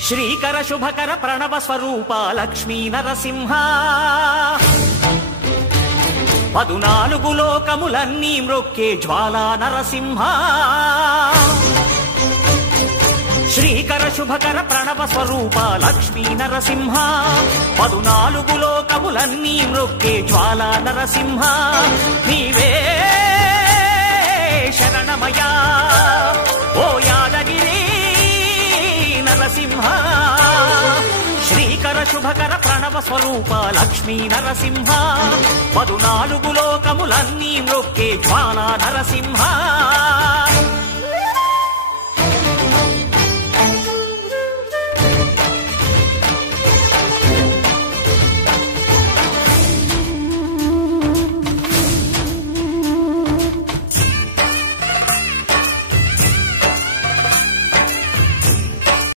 శ్రీకర శుభకర ప్రణవ స్వరూప లక్ష్మీ నరసింహ 14 లోకములన్నీ మ్రొక్కే జ్వాలా నరసింహ శ్రీకర శుభకర ప్రణవ స్వరూప లక్ష్మీ నరసింహ 14 లోకములన్నీ మ్రొక్కే జ్వాలా నరసింహ నీవే శరణమయా ఓ యాదగిరి నరసింహ శ్రీకర శుభకర ప్రణవ స్వరూప లక్ష్మీ నరసింహ 14 లోకములన్నీ మ్రొక్కే జ్వాలా నరసింహ